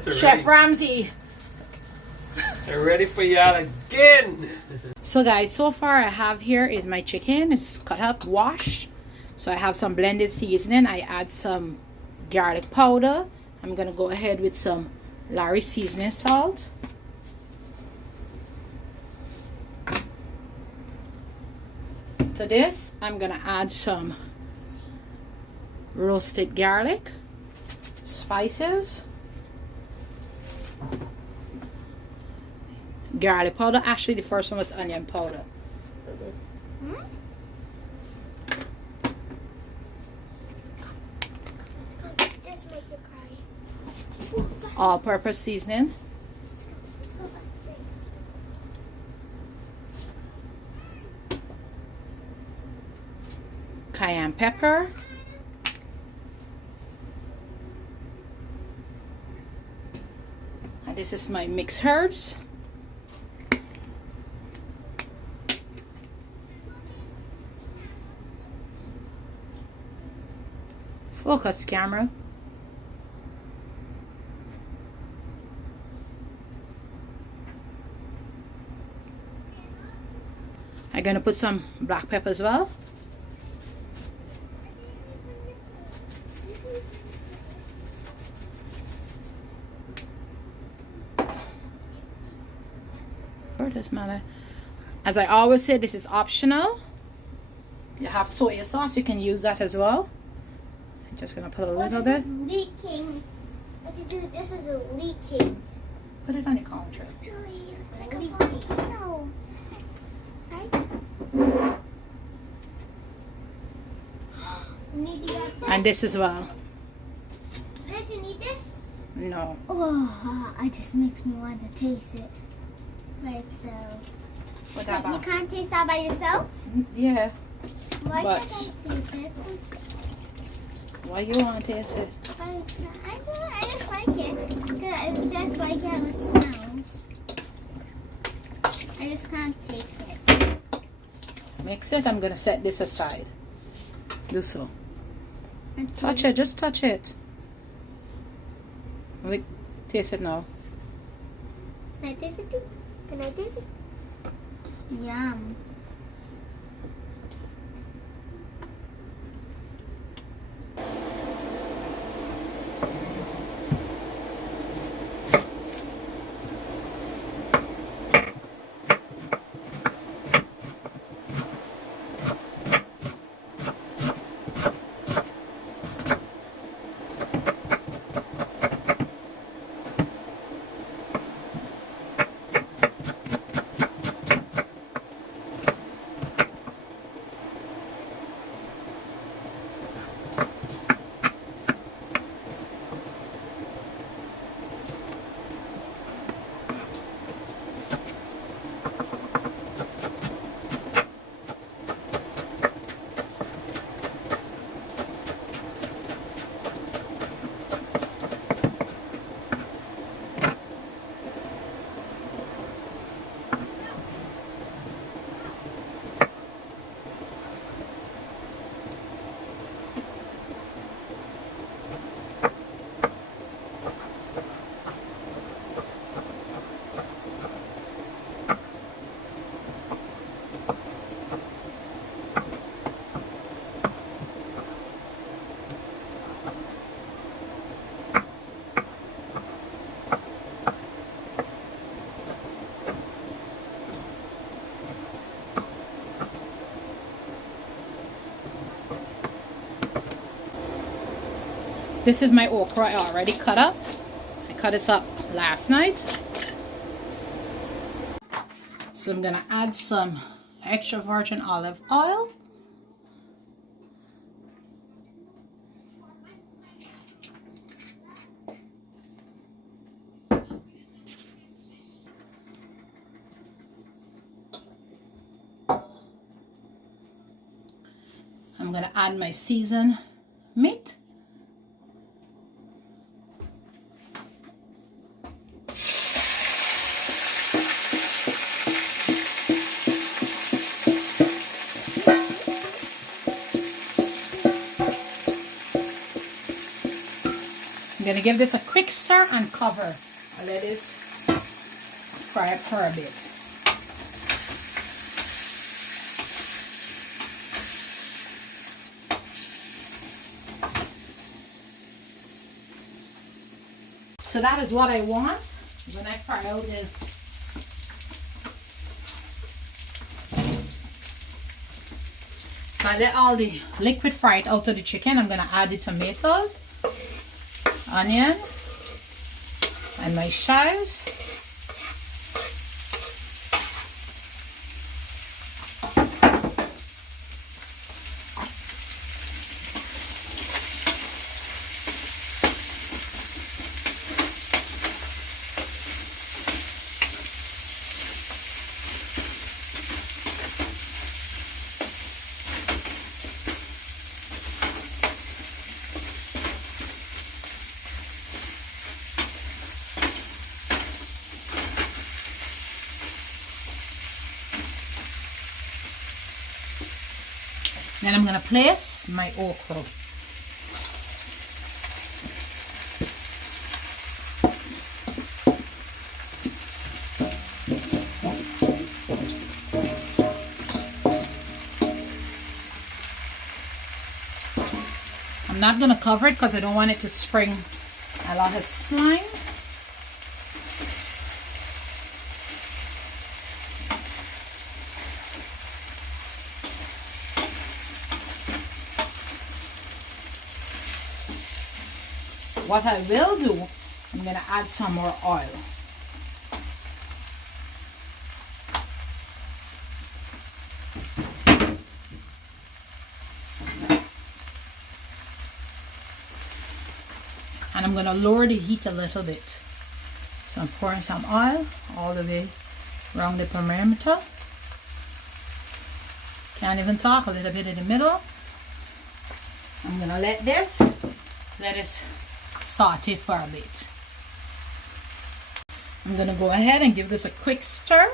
Chef Ramsay. They're ready for y'all again. So guys, so far I have here is my chicken. It's cut up, washed. So I have some blended seasoning. I add some garlic powder. I'm gonna go ahead with some Larry seasoning salt. To this, I'm gonna add some roasted garlic, spices, garlic powder. Actually, the first one was onion powder. Just make you cry. All-purpose seasoning. Let's go back there. Cayenne pepper. And this is my mixed herbs. Focus, camera. I'm gonna put some black pepper as well. Doesn't matter. As I always say, this is optional. You have soy sauce, you can use that as well. I'm just gonna put a little bit. This is leaking. What you do? This is leaking. Put it on the counter. Julie, it looks like a volcano. Right? You need to get this. And this as well. This, you need this? No. Oh, it just makes me want to taste it by itself. What Wait, you about? can't taste that by yourself? Yeah. Why But- can't I taste it? Why you want to taste it? I just like it. 'Cause I just like how it smells. I just can't take it. Mix it. I'm gonna set this aside. Do so. Touch it. Just touch it. Like, taste it now. Can I taste it too? Can I taste it? Yum. This is my okra I already cut up. I cut this up last night. So I'm gonna add some extra virgin olive oil. I'm gonna add my seasoned meat. going to give this a quick stir and cover. I'll let this fry up for a bit. So that is what I want when I fry out the So I let all the liquid fried out of the chicken. I'm going to add the tomatoes, onion, and my chives. Then I'm going to place my okra. I'm not going to cover it because I don't want it to spring a lot of slime. What I will do, I'm going to add some more oil. And I'm going to lower the heat a little bit. So I'm pouring some oil all the way around the perimeter. Can't even talk, a little bit in the middle. I'm going to let this saute for a bit. I'm going to go ahead and give this a quick stir.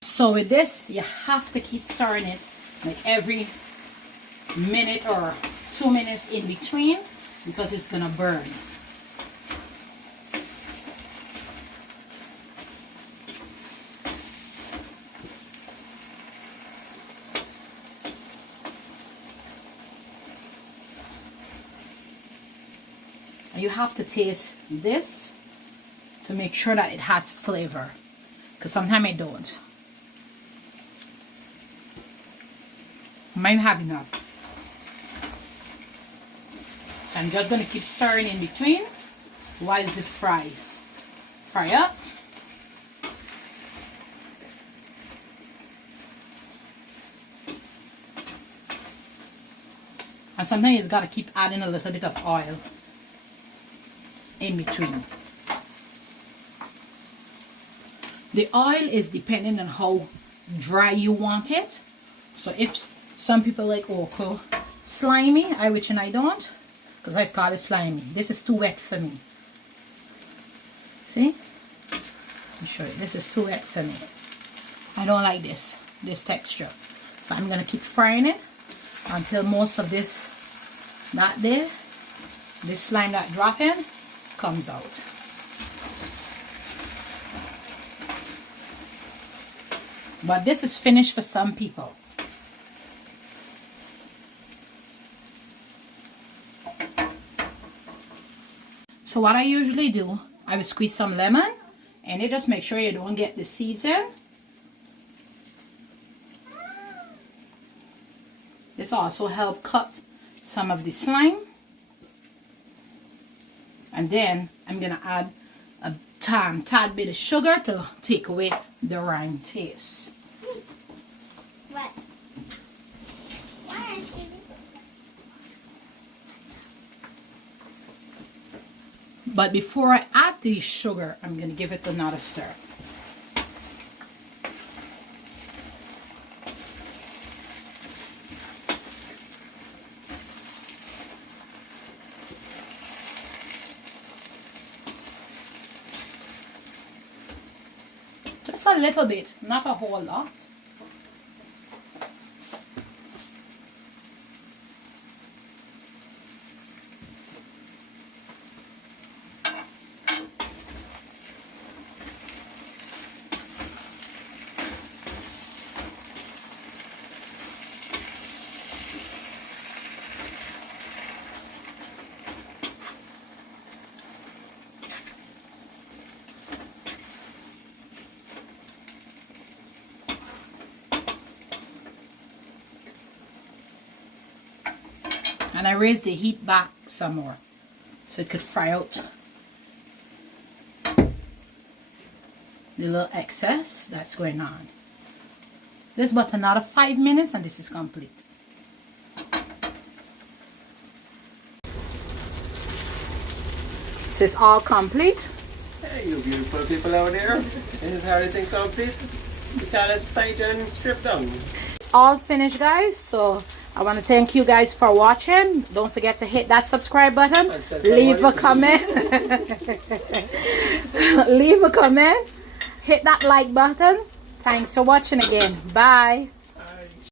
So with this, you have to keep stirring it like every minute or 2 minutes in between because it's gonna burn. And you have to taste this to make sure that it has flavor, because sometimes it don't. Mine have enough. So I'm just going to keep stirring in between while it fry up. And sometimes you got to keep adding a little bit of oil in between. The oil is depending on how dry you want it. So if some people like okra slimy, which I don't, because I call it slimy. This is too wet for me. See? Let me show you. This is too wet for me. I don't like this texture. So I'm going to keep frying it until most of this this slime that drop in comes out. But this is finished for some people. So what I usually do, I will squeeze some lemon, and it just make sure you don't get the seeds in. This also help cut some of the slime. And then I'm gonna add a tad bit of sugar to take away the rind taste. What? But before I add the sugar, I'm going to give it another stir. Just a little bit, not a whole lot. And I raised the heat back some more so it could fry out the little excess that's going on. There's about another 5 minutes and this is complete. So it's all complete. Hey, you beautiful people out there. This is how everything complete. The callus tight and stripped down. It's all finished, guys. So I want to thank you guys for watching. Don't forget to hit that subscribe button. Leave a comment. Leave a comment. Hit that like button. Thanks for watching again. Bye.